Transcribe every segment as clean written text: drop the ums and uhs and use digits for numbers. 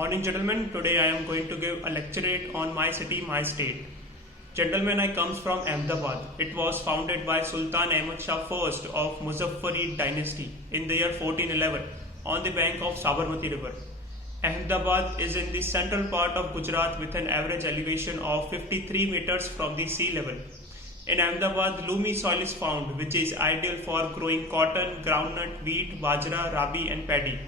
Morning, gentlemen. Today I am going to give a lecturate on my city, my state. Gentlemen, I comes from Ahmedabad. It was founded by Sultan Ahmad Shah I of Muzaffarid dynasty in the year 1411 on the bank of Sabarmati river. Ahmedabad is in the central part of Gujarat with an average elevation of 53 meters from the sea level. In Ahmedabad, loamy soil is found which is ideal for growing cotton, groundnut, wheat, bajra, rabi and paddy.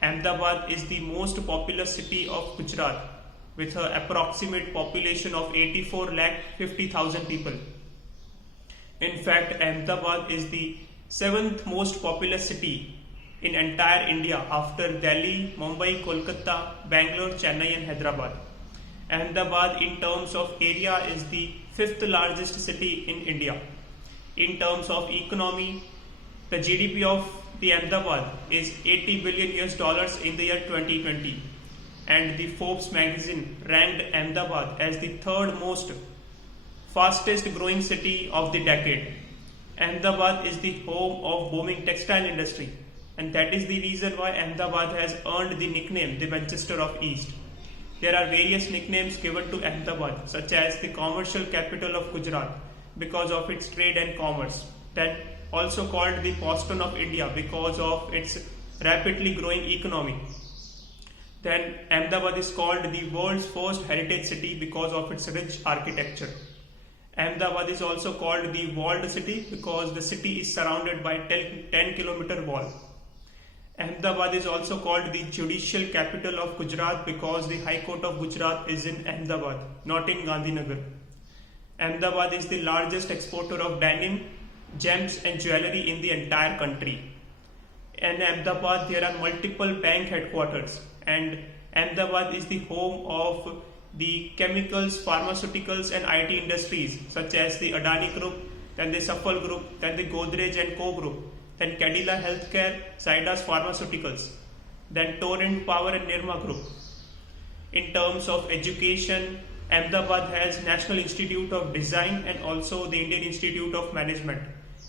Ahmedabad is the most populous city of Gujarat with an approximate population of 84,50,000 people. In fact, Ahmedabad is the 7th most populous city in entire India after Delhi, Mumbai, Kolkata, Bangalore, Chennai and Hyderabad. Ahmedabad in terms of area is the 5th largest city in India. In terms of economy, the GDP of the Ahmedabad is $80 billion in the year 2020, and the Forbes magazine ranked Ahmedabad as the 3rd most fastest growing city of the decade. Ahmedabad is the home of booming textile industry, and that is the reason why Ahmedabad has earned the nickname the Manchester of East. There are various nicknames given to Ahmedabad, such as the commercial capital of Gujarat because of its trade and commerce, then also called the Boston of India because of its rapidly growing economy. Then Ahmedabad is called the world's first heritage city because of its rich architecture. Ahmedabad is also called the walled city because the city is surrounded by 10-kilometer wall. Ahmedabad is also called the judicial capital of Gujarat because the High Court of Gujarat is in Ahmedabad, not in Gandhinagar. Ahmedabad is the largest exporter of denim, gems and jewelry in the entire country. In Ahmedabad there are multiple bank headquarters, and Ahmedabad is the home of the chemicals, pharmaceuticals and IT industries such as the Adani Group, then the Safal Group, then the Godrej and Co Group, then Cadila Healthcare, Zydus Pharmaceuticals, then Torrent Power and Nirma Group. In terms of education, Ahmedabad has National Institute of Design and also the Indian Institute of Management,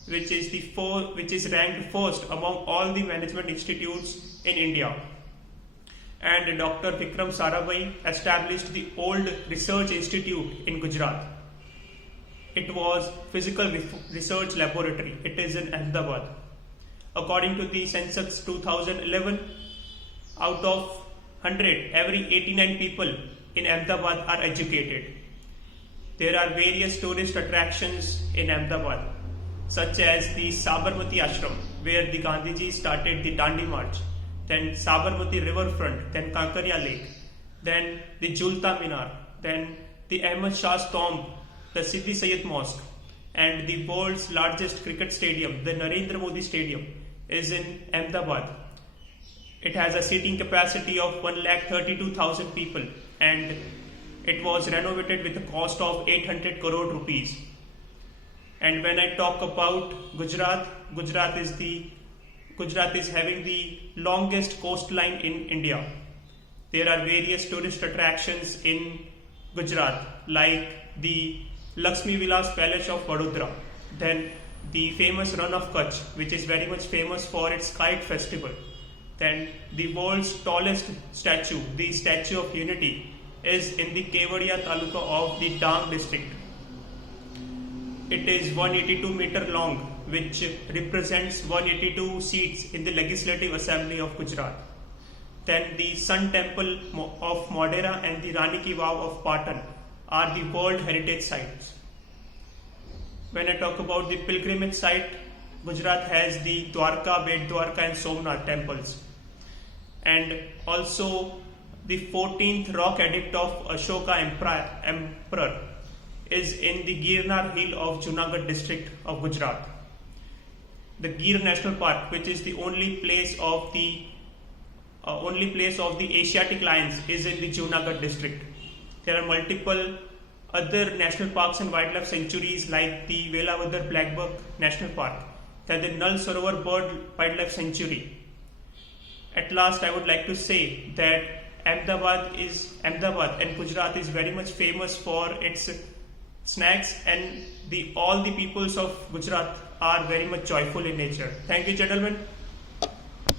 which is ranked first among all the management institutes in India. And Dr. Vikram Sarabhai established the old research institute in Gujarat. It was Physical Research Laboratory. It is in Ahmedabad. According to the Census 2011, out of 100, every 89 people in Ahmedabad are educated. There are various tourist attractions in Ahmedabad, such as the Sabarmati Ashram, where the Gandhiji started the Dandi March, then Sabarmati Riverfront, then Kankaria Lake, then the Julta Minar, then the Ahmad Shah's tomb, the Sidi Sayyid Mosque, and the world's largest cricket stadium, the Narendra Modi Stadium, is in Ahmedabad. It has a seating capacity of 132,000 people, and it was renovated with a cost of 800 crore rupees. And when I talk about Gujarat, Gujarat is having the longest coastline in India. There are various tourist attractions in Gujarat like the Lakshmi Vilas Palace of Vadodara, then the famous Run of Kutch, which is very much famous for its kite festival, then the world's tallest statue, the Statue of Unity, is in the Kevadia Taluka of the Dang district. It is 182 meter long, which represents 182 seats in the Legislative Assembly of Gujarat. Then the Sun Temple of Modera and the Rani Ki Vav of Patan are the World Heritage Sites. When I talk about the pilgrimage site, Gujarat has the Dwarka, Bet Dwarka and Somnath temples. And also the 14th rock edict of Ashoka Emperor is in the Girnar Hill of Junagadh district of Gujarat. The Gir National Park, which is the only place of the Asiatic lions, is in the Junagadh district. There are multiple other national parks and wildlife sanctuaries like the Velavadar Blackbuck National Park, then the Nal Sarovar Bird Wildlife Sanctuary. At last, I would like to say that Ahmedabad and Gujarat is very much famous for its snacks, and all the peoples of Gujarat are very much joyful in nature. Thank you, gentlemen.